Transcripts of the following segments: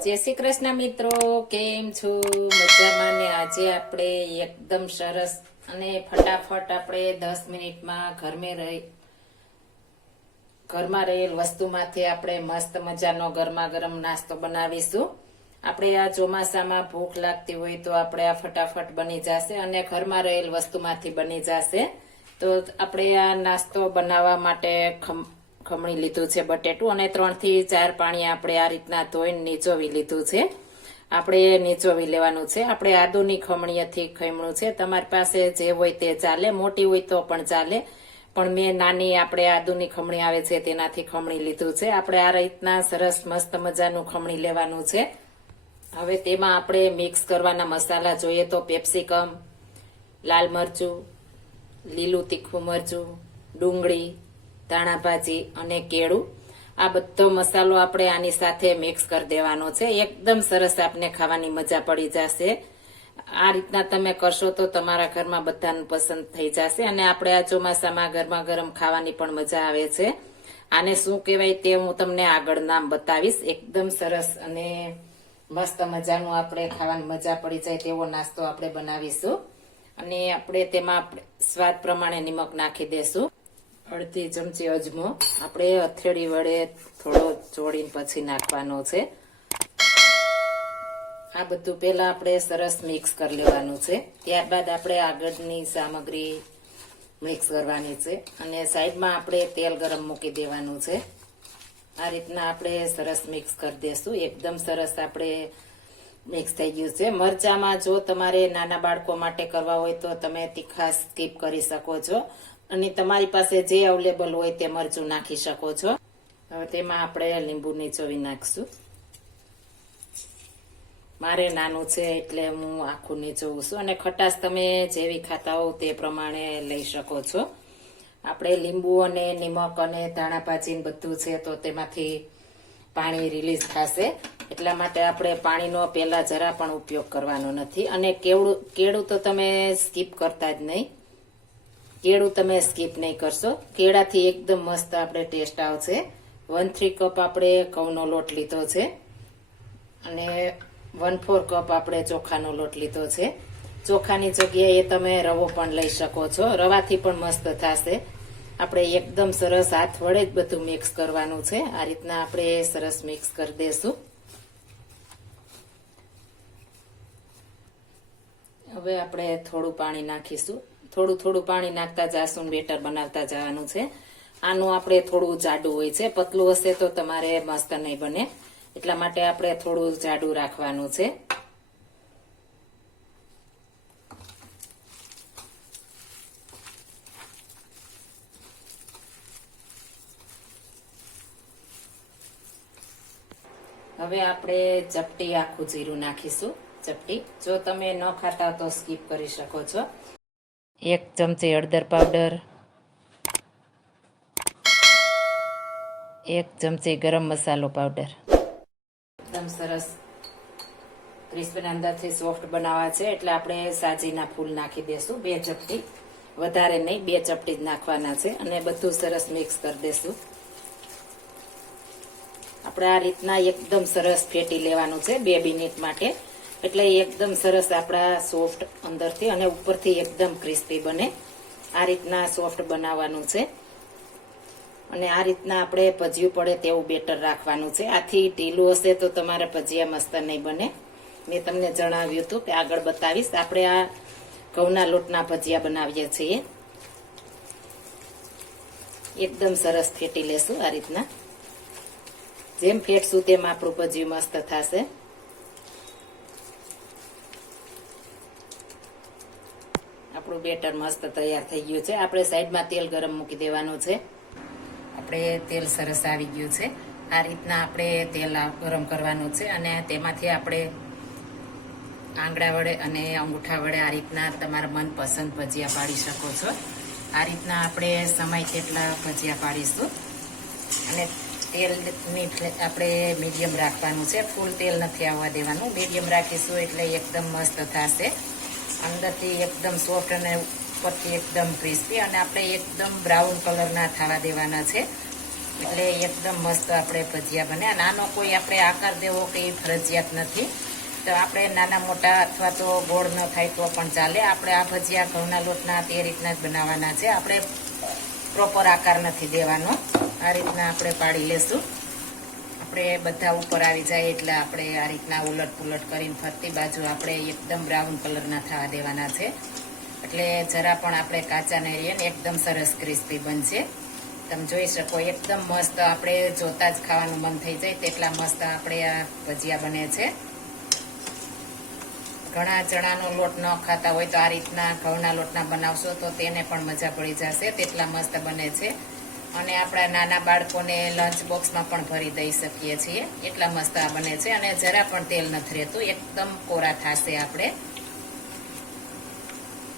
જય શ્રી કૃષ્ણ મિત્રો, કેમ છો? મજામાં ને આજે આપણે એકદમ સરસ અને ફટાફટ આપણે દસ મિનિટમાં ઘરમાં રહી, ઘરમાં રહેલ વસ્તુમાંથી આપણે મસ્ત મજાનો ગરમા ગરમ નાસ્તો બનાવીશું. આપણે આ ચોમાસામાં ભૂખ લાગતી હોય તો આપણે આ ફટાફટ બની જશે અને ઘરમાં રહેલ વસ્તુમાંથી બની જશે. તો આપણે આ નાસ્તો બનાવવા માટે ખમણી લીધું છે બટેટું અને ત્રણથી ચાર પાણી આપણે આ રીતના ધોઈને નીચોવી લીધું છે. આપણે નીચોવી લેવાનું છે. આપણે આદુની ખમણીએથી ખમણું છે. તમારી પાસે જે હોય તે ચાલે, મોટી હોય તો પણ ચાલે. પણ મેં નાની આપણે આદુની ખમણી આવે છે તેનાથી ખમણી લીધું છે. આપણે આ રીતના સરસ મસ્ત મજાનું ખમણી લેવાનું છે. હવે તેમાં આપણે મિક્સ કરવાના મસાલા જોઈએ તો પેપ્સિકમ લાલ મરચું, લીલું તીખું મરચું, ડુંગળી ધાણાભાજી અને કેળું. આ બધો મસાલો આપણે આની સાથે મિક્સ કરી દેવાનો છે. એકદમ સરસ આપને ખાવાની મજા પડી જશે. આ રીતના તમે કરશો તો તમારા ઘરમાં બધાને પસંદ થઈ જશે અને આપણે આ ચોમાસામાં ગરમા ગરમ ખાવાની પણ મજા આવે છે. આને શું કહેવાય તે હું તમને આગળ નામ બતાવીશ. એકદમ સરસ અને મસ્ત મજાનું આપણે ખાવાની મજા પડી જાય તેવો નાસ્તો આપણે બનાવીશું. અને આપણે તેમાં સ્વાદ પ્રમાણે નિમક નાખી દેશું. અડધી ચમચી અજમો. આપણે અથેળી વડે થોડો ચોળીને પછી નાખવાનો છે. આ બધું પહેલાં આપણે સરસ મિક્સ કરી લેવાનું છે. ત્યારબાદ આપણે આગળની સામગ્રી મિક્સ કરવાની છે. અને સાઈડમાં આપણે તેલ ગરમ મૂકી દેવાનું છે. આ રીતના આપણે સરસ મિક્સ કરી દઈશું એકદમ સરસ આપણે મિક્સ થઈ ગયું છે. મરચામાં જો તમારે નાના બાળકો માટે કરવા હોય તો તમે તીખા સ્કીપ કરી શકો છો. અને તમારી પાસે જે અવેલેબલ હોય તે મરચું નાખી શકો છો. હવે તેમાં આપણે લીંબુ નીચોવી નાખશું. મારે નાનું છે એટલે હું આખું નીચોવું છું. અને ખટાશ તમે જેવી ખાતા હોવ તે પ્રમાણે લઈ શકો છો. આપણે લીંબુ અને નિમક અને ધાણાભાજી ને બધું છે તો તેમાંથી પાણી રિલીઝ થશે. એટલા માટે આપણે પાણીનો પહેલા જરા પણ ઉપયોગ કરવાનો નથી. અને કેવડું, કેળું તો તમે સ્કીપ કરતા જ નહીં. કેળું તમે સ્કીપ નહીં કરશો. કેળાથી એકદમ મસ્ત આપણે ટેસ્ટ આવશે. વન થ્રી કપ આપણે ઘઉંનો લોટ લીધો છે. અને વન ફોર કપ આપણે ચોખાનો લોટ લીધો છે. ચોખાની જગ્યાએ તમે રવો પણ લઈ શકો છો. રવાથી પણ મસ્ત થશે. આપણે એકદમ સરસ હાથ વડે જ બધું મિક્સ કરવાનું છે. આ રીતના આપણે સરસ મિક્સ કરી દેશું. હવે આપણે થોડું પાણી નાખીશું. થોડું થોડું પાણી નાખતા જાશું બેટર બનાવતા જવાનું છે. આનું આપણે થોડું જાડું હોય છે. પતલું હશે તો તમારે મસ્ત નહીં બને. એટલા માટે આપણે થોડું જાડું રાખવાનું છે. હવે આપણે ચપટી આખું જીરું નાખીશું, ચપટી. જો તમે ન ખાતા તો સ્કીપ કરી શકો છો. એક ચમચી હળદર પાવડર, એક ચમચી ગરમ મસાલો પાવડર. એકદમ સરસ ક્રિસ્પી અંદરથી સોફ્ટ બનાવવા છે, એટલે આપણે સાજીના ફૂલ નાખી દેશું, બે ચપટી. વધારે નહીં, બે ચપટી જ નાખવાના છે, અને બધું સરસ મિક્સ કરી દેશું. આપણે આ રીતના એકદમ સરસ ફેટી લેવાનું છે બે મિનિટ માટે. એટલે એકદમ સરસ આપણા સોફ્ટ અંદરથી અને ઉપરથી એકદમ ક્રિસ્પી બને. આ રીતના સોફ્ટ બનાવવાનું છે. અને આ રીતના આપણે ભજીયું પડે તેવું બેટર રાખવાનું છે. આથી ઢીલું હશે તો તમારે ભજીયા મસ્ત નહીં બને. મેં તમને જણાવ્યું હતું કે આગળ બતાવીશ. આપણે આ ઘઉંના લોટના ભજીયા બનાવીએ છીએ. એકદમ સરસ ફેટી લેશું આ રીતના. જેમ ફેટશું તેમ આપણું ભજીયું મસ્ત થશે. આપણું બેટર મસ્ત તૈયાર થઈ ગયું છે. આપણે સાઈડમાં તેલ ગરમ મૂકી દેવાનું છે. આપણે તેલ સરસ આવી ગયું છે. આ રીતના આપણે તેલ ગરમ કરવાનું છે અને તેમાંથી આપણે આંગળા વડે અને અંગૂઠા વડે આ રીતના તમારા મનપસંદ ભજીયા પાડી શકો છો. આ રીતના આપણે સમય કેટલા ભજીયા પાડીશું. અને તેલની આપણે મીડિયમ રાખવાનું છે. ફૂલ તેલ નથી આવવા દેવાનું. મીડિયમ રાખીશું એટલે એકદમ મસ્ત થશે. અંદરથી એકદમ સોફ્ટ અને ઉપરથી એકદમ ક્રિસ્પી અને આપણે એકદમ બ્રાઉન કલરના થવા દેવાના છે. એટલે એકદમ મસ્ત આપણે ભજીયા બને. અને આનો કોઈ આપણે આકાર દેવો કે ફરજિયાત નથી. તો આપણે નાના મોટા અથવા તો ગોળ ન થાય તો પણ ચાલે. આપણે આ ભજીયા ઘઉંના લોટના તે રીતના જ બનાવવાના છે. આપણે પ્રોપર આકાર નથી દેવાનો. આ રીતના આપણે પાડી લેશું. આપણે બધા ઉપર આવી જાય એટલે આપણે આ રીતના ઉલટ પુલટ કરીને ફરતી બાજુ આપણે એકદમ બ્રાઉન કલરના થવા દેવાના છે. એટલે જરા પણ આપણે કાચા નહીં રહીએ ને એકદમ સરસ ક્રિસ્પી બનશે. તમે જોઈ શકો, એકદમ મસ્ત આપણે જોતા જ ખાવાનું મન થઈ જાય તેટલા મસ્ત આપણે આ ભજીયા બને છે. ઘણા ચણાનો લોટ ન ખાતા હોય તો આ રીતના ઘઉંના લોટના બનાવશો તો તેને પણ મજા પડી જશે, તેટલા મસ્ત બને છે. અને આપણા નાના બાળકોને લંચ બોક્સમાં પણ ભરી દઈ શકીએ છીએ. એટલા મસ્ત આ બને છે અને જરા પણ તેલ નથી રહેતું. એકદમ કોરા થશે આપણે.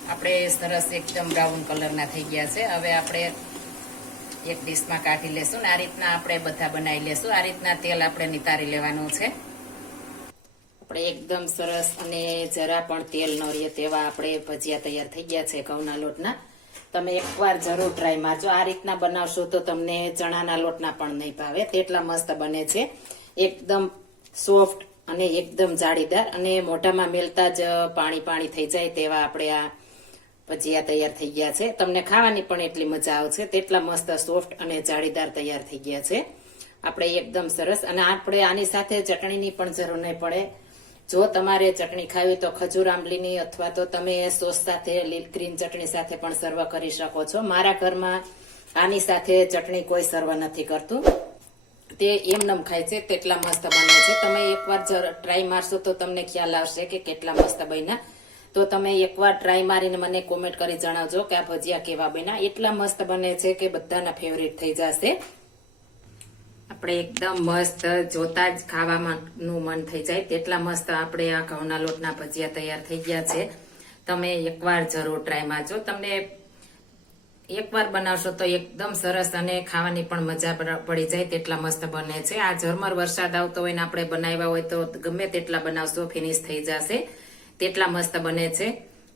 આપણે સરસ એકદમ બ્રાઉન કલરના થઈ ગયા છે. હવે આપણે એક ડીશમાં કાઢી લેશું ને આ રીતના આપણે બધા બનાવી લેશું. આ રીતના તેલ આપણે નિતારી લેવાનું છે. આપણે એકદમ સરસ અને જરા પણ તેલ ન રહે તેવા આપણે ભજીયા તૈયાર થઈ ગયા છે ઘઉંના લોટના. તમે એકવાર જરૂર ટ્રાય મારજો આ રીતના બનાવશો તો તમને ચણાના લોટના પણ નહીં ભાવે. તેટલા મસ્ત બને છે. એકદમ સોફ્ટ અને એકદમ જાળીદાર અને મોઢામાં મેલતા જ પાણી પાણી થઈ જાય તેવા આપણે આ ભજીયા તૈયાર થઈ ગયા છે. તમને ખાવાની પણ એટલી મજા આવશે. તેટલા મસ્ત સોફ્ટ અને જાળીદાર તૈયાર થઈ ગયા છે. આપણે એકદમ સરસ અને આપણે આની સાથે ચટણીની પણ જરૂર નહીં પડે. જો તમારે ચટણી ખાવી તો ખજૂર, આંબલીની અથવા તો તમે સોસ સાથે, લીલ ગ્રીન ચટણી સાથે પણ સર્વ કરી શકો છો. મારા ઘરમાં આની સાથે ચટણી કોઈ સર્વ નથી કરતું. તે એમનેમ ખાય છે, તેટલા મસ્ત બને છે. તમે એકવાર ટ્રાય મારશો તો તમને ખ્યાલ આવશે કે કેટલા મસ્ત બન્યા. તો તમે એકવાર ટ્રાય મારીને મને કોમેન્ટ કરી જણાવજો કે આ ભજીયા કેવા બન્યા. એટલા મસ્ત બને છે કે બધાના ફેવરિટ થઈ જશે. આપણે એકદમ મસ્ત જોતા જ ખાવાનું મન થઈ જાય. તેટલા મસ્ત આપણે આ ઘઉંના લોટના ભજીયા તૈયાર થઈ ગયા છે. તમે એકવાર જરૂર ટ્રાય મારજો તમને એકવાર બનાવશો તો એકદમ સરસ અને ખાવાની પણ મજા પડી જાય. તેટલા મસ્ત બને છે. આ ઝરમર વરસાદ આવતો હોય ને આપણે બનાવ્યા હોય તો ગમે તેટલા બનાવશો ફિનિશ થઈ જશે. તેટલા મસ્ત બને છે.